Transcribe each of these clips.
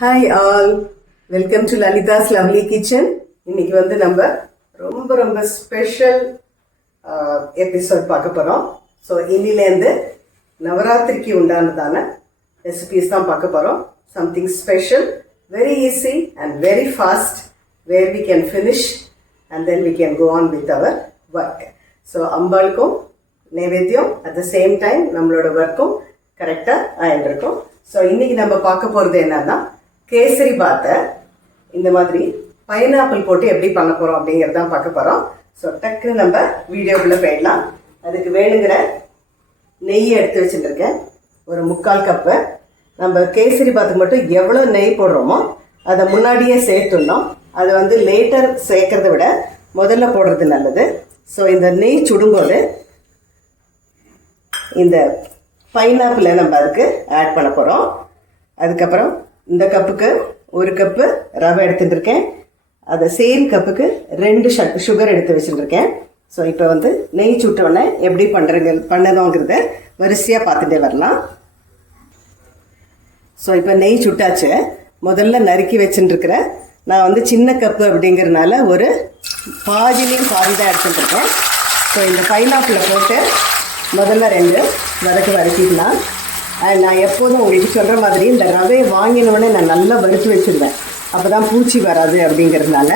Hi all, welcome to Lalitha's lovely kitchen. இன்னைக்கு வந்து நம்ம ரொம்ப ரொம்ப ஸ்பெஷல் எபிசோட் பார்க்க போகிறோம். ஸோ இன்னிலேருந்து நவராத்திரிக்கு உண்டானதான ரெசிபீஸ் தான் பார்க்க போகிறோம். Something special, very easy and very fast, where we can finish and then we can go on with our work. So அம்பாளுக்கும் நைவேத்தியம் அட் த சேம் டைம் நம்மளோட ஒர்க்கும் கரெக்டாக ஆயிட்டிருக்கும். ஸோ இன்னைக்கு நம்ம பார்க்க போகிறது என்னன்னா, கேசரி பாத்தை இந்த மாதிரி பைனாப்பிள் போட்டு எப்படி பண்ண போகிறோம் அப்படிங்கிறதான் பார்க்க போகிறோம். ஸோ டக்குன்னு நம்ம வீடியோக்குள்ளே போயிடலாம். அதுக்கு வேணுங்கிற நெய் எடுத்து வச்சுட்டுருக்கேன், ஒரு 3/4 கப்பு. நம்ம கேசரி பாத்துக்கு மட்டும் எவ்வளோ நெய் போடுறோமோ அதை முன்னாடியே சேர்த்துடணும். அது வந்து லேட்டர் சேர்க்கறத விட முதல்ல போடுறது நல்லது. ஸோ இந்த நெய் சுடும்போது இந்த பைனாப்பிளை நம்ம அதுக்கு ஆட் பண்ண போகிறோம். அதுக்கப்புறம் இந்த கப்புக்கு 1 கப்பு ரவை எடுத்துட்டு இருக்கேன். அதை சேம் கப்புக்கு 2 சுகர் எடுத்து வச்சுருக்கேன். ஸோ இப்போ வந்து நெய் சுட்டோடனே எப்படி பண்ணணுங்கிறத வரிசையாக பார்த்துட்டே வரலாம். ஸோ இப்போ நெய் சுட்டாச்சு. முதல்ல நறுக்கி வச்சுட்டுருக்கிற நான் வந்து சின்ன கப்பு அப்படிங்கிறதுனால ஒரு பாதிலையும் பாதி தான் எடுத்துகிட்டு இருக்கேன். ஸோ இந்த பைனாப்பிளை போட்டு முதல்ல 2 வதக்கிக்கலாம். நான் எப்போதும் உங்களுக்கு சொல்கிற மாதிரி இந்த ரவையை வாங்கினோடனே நான் நல்லா வறுத்து வச்சுருவேன், அப்போ தான் பூச்சி வராது அப்படிங்கிறதுனால.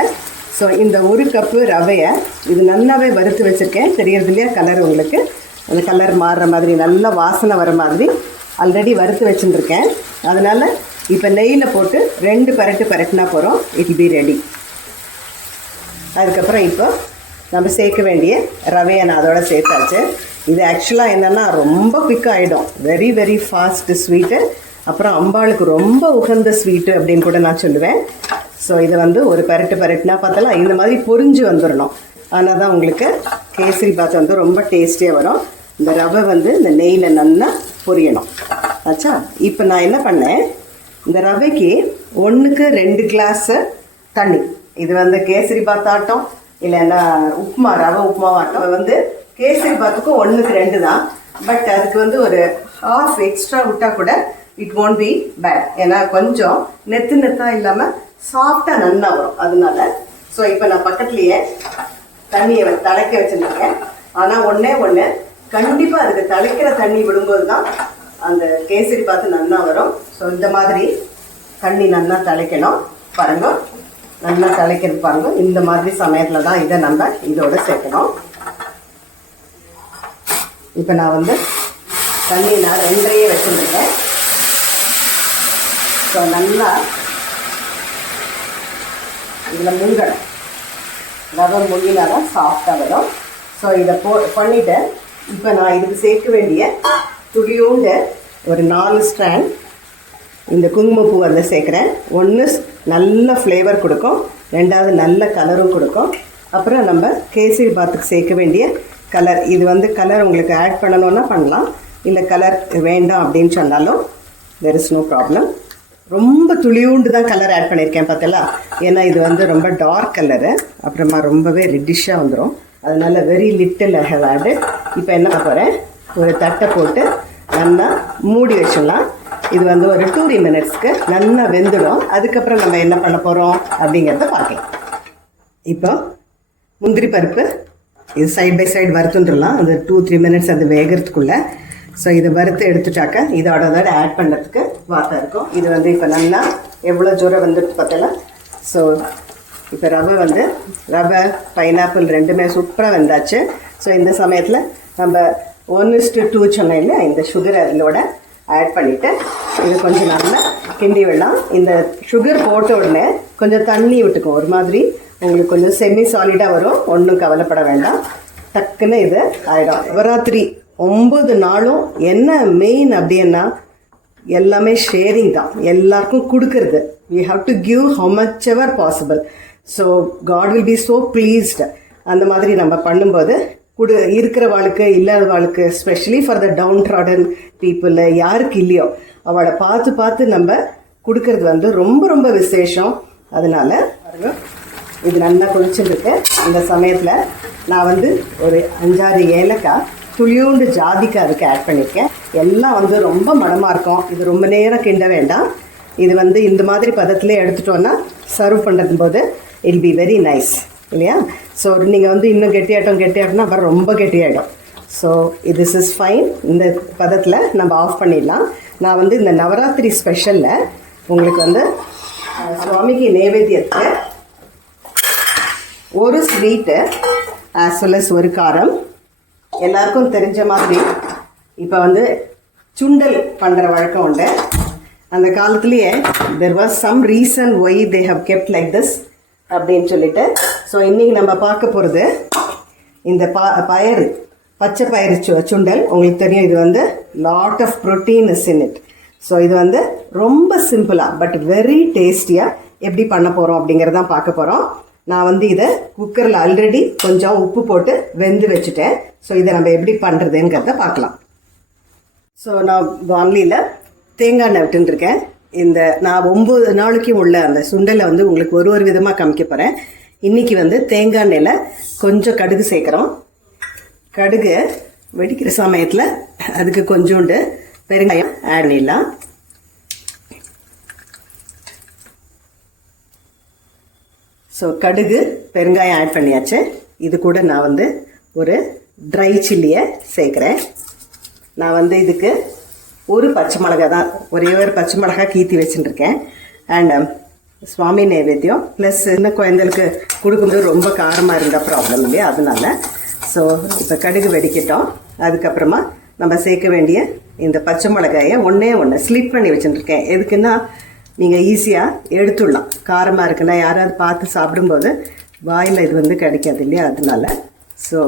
ஸோ இந்த 1 கப்பு ரவையை இது நல்லாவே வறுத்து வச்சுருக்கேன். தெரியறது இல்லையா கலர்? உங்களுக்கு அந்த கலர் மாறுற மாதிரி நல்ல வாசனை வர மாதிரி ஆல்ரெடி வறுத்து வச்சுருக்கேன். அதனால் இப்போ நெய்யில் போட்டு 2 பரட்டினா போகிறோம். It be ready. அதுக்கப்புறம் இப்போ நம்ம சேர்க்க வேண்டிய ரவையை நான் அதோட சேர்த்தாச்சு. இது ஆக்சுவலாக என்னென்னா ரொம்ப குயிக் ஆகிடும், வெரி வெரி ஃபாஸ்ட் ஸ்வீட்டு. அப்புறம் அம்பாளுக்கு ரொம்ப உகந்த ஸ்வீட்டு அப்படின்னு கூட நான் சொல்லுவேன். ஸோ இதை வந்து ஒரு பரட்டினா பார்த்தாலும் இந்த மாதிரி பொரிஞ்சு வந்துடணும். ஆனால் தான் உங்களுக்கு கேசரி பாத் வந்து ரொம்ப டேஸ்டியாக வரும். இந்த ரவை வந்து இந்த நெய்யில் நல்லா பொரியணும். ஆச்சா, இப்போ நான் என்ன பண்ணேன், இந்த ரவைக்கு 1க்கு 2 கிளாஸு தண்ணி. இது வந்து கேசரி பாத் ஆட்டம் இல்லைன்னா உப்புமா, ரவை உப்புமாவாட்டம் வந்து கேசரி பாத்துக்கும் 1க்கு 2 தான். பட் அதுக்கு வந்து ஒரு ½ எக்ஸ்ட்ரா விட்டால் கூட இட் ஒன்ட் பி பேட். ஏன்னா கொஞ்சம் நெத்தா இல்லாமல் சாஃப்டாக நல்லா வரும் அதனால. ஸோ இப்போ நான் பக்கத்துலேயே தண்ணியை தலைக்க வச்சுருக்கேன். ஆனால் ஒன்று கண்டிப்பாக அதுக்கு தலைக்கிற தண்ணி விடும்போது தான் அந்த கேசரி பாத்து நல்லா வரும். ஸோ இந்த மாதிரி தண்ணி நல்லா தலைக்கணும். பாருங்க, நல்லா தலைக்கிறது பாருங்க. இந்த மாதிரி சமயத்தில் தான் இதை நம்ம இதோட சேர்க்கணும். இப்போ நான் வந்து தண்ணி நான் 2 வச்சுருக்கேன். ஸோ நல்லா இதில் முங்கணும், ரவை முங்கினா தான் சாஃப்டாக வரும். ஸோ இதை பண்ணிவிட்டு இப்போ நான் இதுக்கு சேர்க்க வேண்டிய துளியோண்டு ஒரு 4 ஸ்ட்ராண்ட் இந்த குங்குமப்பூ வந்து சேர்க்குறேன். 1 நல்ல ஃப்ளேவர் கொடுக்கும், 2வது நல்ல கலரும் கொடுக்கும். அப்புறம் நம்ம கேசரி பாத்துக்கு சேர்க்க வேண்டிய கலர், இது வந்து கலர் உங்களுக்கு ஆட் பண்ணணுன்னா பண்ணலாம், இல்லை கலர் வேண்டாம் அப்படின்னு சொன்னாலும் தெர் இஸ் நோ ப்ராப்ளம். ரொம்ப துளியூண்டு தான் கலர் ஆட் பண்ணியிருக்கேன் பார்த்தல, ஏன்னா இது வந்து ரொம்ப டார்க் கலரு, அப்புறமா ரொம்பவே ரெட்டிஷாக வந்துடும். அதனால very little I have add. இப்போ என்ன போகிறேன், ஒரு தட்டை போட்டு நல்லா மூடி வச்சிடலாம். இது வந்து ஒரு 2 மினிட்ஸ்க்கு நல்லா வெந்துடும். அதுக்கப்புறம் நம்ம என்ன பண்ண போகிறோம் அப்படிங்கிறத பார்க்கலாம். இப்போ முந்திரி பருப்பு இது சைட் பை சைடு வறுத்துட்டுலாம், அந்த 2-3 மினிட்ஸ் அது வேகிறதுக்குள்ளே. ஸோ இதை வறுத்து எடுத்துட்டாக்க இதோட ஆட் பண்ணுறதுக்கு வார்த்தை இருக்கும். இது வந்து இப்போ நல்லா எவ்வளோ தூரம் வந்துட்டு பார்த்தல. ஸோ இப்போ ரவை பைனாப்பிள் 2மே சூப்பராக வெந்தாச்சு. ஸோ இந்த சமயத்தில் நம்ம 1:2 சொன்னேன் இல்லை, இந்த சுகர் அதிலோட ஆட் பண்ணிவிட்டு இது கொஞ்சம் நல்லா கிண்டி விடலாம். இந்த சுகர் போட்ட உடனே கொஞ்சம் தண்ணி விட்டுக்கும், ஒரு மாதிரி உங்களுக்கு கொஞ்சம் செமி சாலிடாக வரும். ஒன்றும் கவலைப்பட வேண்டாம், டக்குன்னு இது ஆகிடும். நவராத்திரி 9 நாளும் என்ன மெயின் அப்படின்னா எல்லாமே ஷேரிங் தான், எல்லாருக்கும் கொடுக்கறது. We have to give how much ever possible. So God will be so pleased. அந்த மாதிரி நம்ம பண்ணும்போது இருக்கிற வாழ்க்கை இல்லாத வாழ்க்கை, specially for the downtrodden people, யாருக்கு இல்லையோ அவளை பார்த்து நம்ம கொடுக்கறது வந்து ரொம்ப ரொம்ப விசேஷம். அதனால இது நல்லா குளிச்சுருக்கு. இந்த சமயத்தில் நான் வந்து ஒரு 5-6 ஏலக்காய், துளியோண்டு ஜாதிக்காய் அதுக்கு ஆட் பண்ணியிருக்கேன். எல்லாம் வந்து ரொம்ப மணமாக இருக்கும். இது ரொம்ப நேரம் கிண்ட வேண்டாம். இது வந்து இந்த மாதிரி பதத்திலே எடுத்துட்டோன்னா சர்வ் பண்ணுறது போது இல் பி வெரி நைஸ் இல்லையா. ஸோ நீங்கள் வந்து இன்னும் கெட்டியாட்டோம்னா அப்புறம் ரொம்ப கெட்டியாயிடும். So this is fine. இந்த பதத்தில் நம்ம ஆஃப் பண்ணிடலாம். நான் வந்து இந்த நவராத்திரி ஸ்பெஷலில் உங்களுக்கு வந்து சுவாமிக்கு நைவேத்தியத்துக்கு ஒரு ஸ்வீட்டு ஆஸ் வெல் அஸ் ஒரு காரம். எல்லாருக்கும் தெரிஞ்ச மாதிரி இப்போ வந்து சுண்டல் பண்ணுற வழக்கம் உண்டு. அந்த காலத்துலேயே there was some reason why they have kept like this அப்படின்னு சொல்லிட்டு. ஸோ இன்றைக்கி நம்ம பார்க்க போகிறது இந்த பயறு, பச்சை பயிறு சுண்டல். உங்களுக்கு தெரியும் இது வந்து lot of protein is in it. So இது வந்து ரொம்ப சிம்பிளாக பட் வெரி டேஸ்டியாக எப்படி பண்ண போகிறோம் அப்படிங்கிறதான் பார்க்க போகிறோம். நான் வந்து இதை குக்கரில் ஆல்ரெடி கொஞ்சம் உப்பு போட்டு வெந்து வச்சுட்டேன். ஸோ இதை நம்ம எப்படி பண்ணுறதுங்கிறத பார்க்கலாம். ஸோ நான் வான்லியில் தேங்காய் எண்ணெய் விட்டுருக்கேன். இந்த நான் 9 நாளைக்கும் உள்ள அந்த சுண்டலை வந்து உங்களுக்கு ஒரு விதமாக காமிக்க போகிறேன். இன்றைக்கி வந்து தேங்காய் எண்ணெயில் கொஞ்சம் கடுகு சேர்க்குறோம். கடுகு வெடிக்கிற சமயத்தில் அதுக்கு கொஞ்சோண்டு பெருங்காயம் ஆட் பண்ணிடலாம். ஸோ கடுகு பெருங்காயம் ஆட் பண்ணியாச்சு. இது கூட நான் வந்து ஒரு ட்ரை சில்லியை சேர்க்குறேன். நான் வந்து இதுக்கு ஒரு பச்சை மிளகா தான், ஒரே ஒரு பச்சை மிளகா கீத்தி வச்சுட்டுருக்கேன். அண்ட் சுவாமி நைவேத்தியம் ப்ளஸ் சின்ன குழந்தைகளுக்கு கொடுக்கும்போது ரொம்ப காரமாக இருந்தால் ப்ராப்ளம் இல்லையா, அதனால. ஸோ இப்போ கடுகு வெடிக்கட்டும். அதுக்கப்புறமா நம்ம சேர்க்க வேண்டிய இந்த பச்சை மிளகாயை ஒன்றே ஸ்லிப் பண்ணி வச்சுட்டுருக்கேன். எதுக்குன்னா நீங்கள் ஈஸியாக எடுத்துடலாம். காரமாக இருக்குன்னா யாராவது பார்த்து சாப்பிடும்போது வாயில் இது வந்து கிடைக்காது இல்லையா, அதனால. ஸோ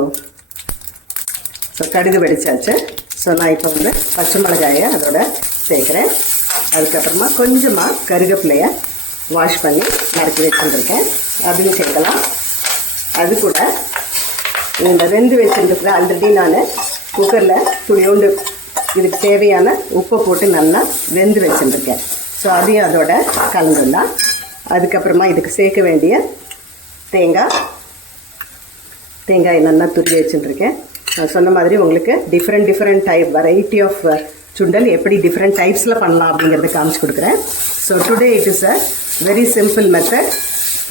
கடுகு வெடிச்சாச்சு. ஸோ நான் இப்போ வந்து பச்சை மிளகாயை அதோட சேர்க்குறேன். அதுக்கப்புறமா கொஞ்சமாக கருவேப்பிலையை வாஷ் பண்ணி நறுக்கி வச்சுருக்கேன், அதையும் சேர்க்கலாம். அது கூட இந்த வெந்து வச்சுருக்கிற ஆல்ரெடி நான் குக்கரில் துளியோண்டு இதுக்கு தேவையான உப்பை போட்டு நல்லா வெந்து வச்சுருக்கேன். ஸோ அதையும் அதோட கலந்துடலாம். அதுக்கப்புறமா இதுக்கு சேர்க்க வேண்டிய தேங்காய் நல்லா துருவி வச்சுருக்கேன். நான் சொன்ன மாதிரி உங்களுக்கு டிஃப்ரெண்ட் டைப் வெரைட்டி ஆஃப் சுண்டல் எப்படி டிஃப்ரெண்ட் டைப்ஸில் பண்ணலாம் அப்படிங்கிறத காமிச்சு கொடுக்குறேன். So today it is a very simple method.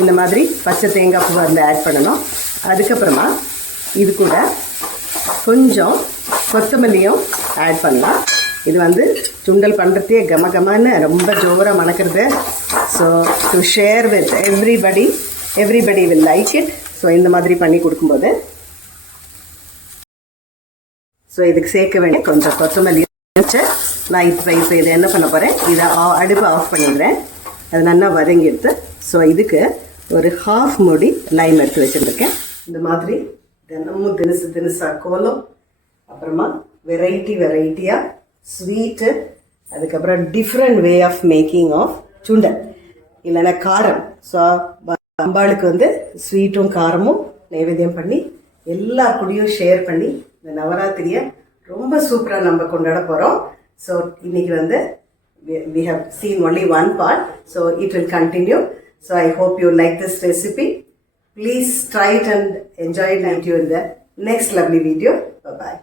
இந்த மாதிரி பச்சை தேங்காய் பூ அதில் ஆட் பண்ணணும். அதுக்கப்புறமா இது கூட கொஞ்சம் கொத்தமல்லியும் ஆட் பண்ணலாம். இது வந்து சுண்டல் பண்ணுறதே கமகமான்னு ரொம்ப ஜோராக மணக்கிறது. So to share with everybody will like it. So இந்த மாதிரி பண்ணி கொடுக்கும்போது ஸோ இதுக்கு சேர்க்க வேண்டிய கொஞ்சம் கொத்தமல்லி வச்சு நான் இப்போ இதை என்ன பண்ண போகிறேன், இதை அடுப்பை ஆஃப் பண்ணிடுறேன். அது நல்லா வதங்கி எடுத்து ஸோ இதுக்கு ஒரு ஹாஃப் மூடி லைம் எடுத்து வச்சுருக்கேன். இந்த மாதிரி தினமும் தினசாக கோலம், அப்புறமா வெரைட்டியாக ஸ்வீட்டு, அதுக்கப்புறம் different way of making of sundal இல்லைன்னா காரம். ஸோ அம்பாளுக்கு வந்து ஸ்வீட்டும் காரமும் நைவேத்தியம் பண்ணி எல்லா கூடயும் ஷேர் பண்ணி இந்த நவராத்திரியை ரொம்ப சூப்பராக நம்ம கொண்டாட போகிறோம். ஸோ இன்னைக்கு வந்து we have seen only one part, so it will continue. So I hope you like this recipe. Please try it and enjoy it, and you in the next lovely video. Bye bye.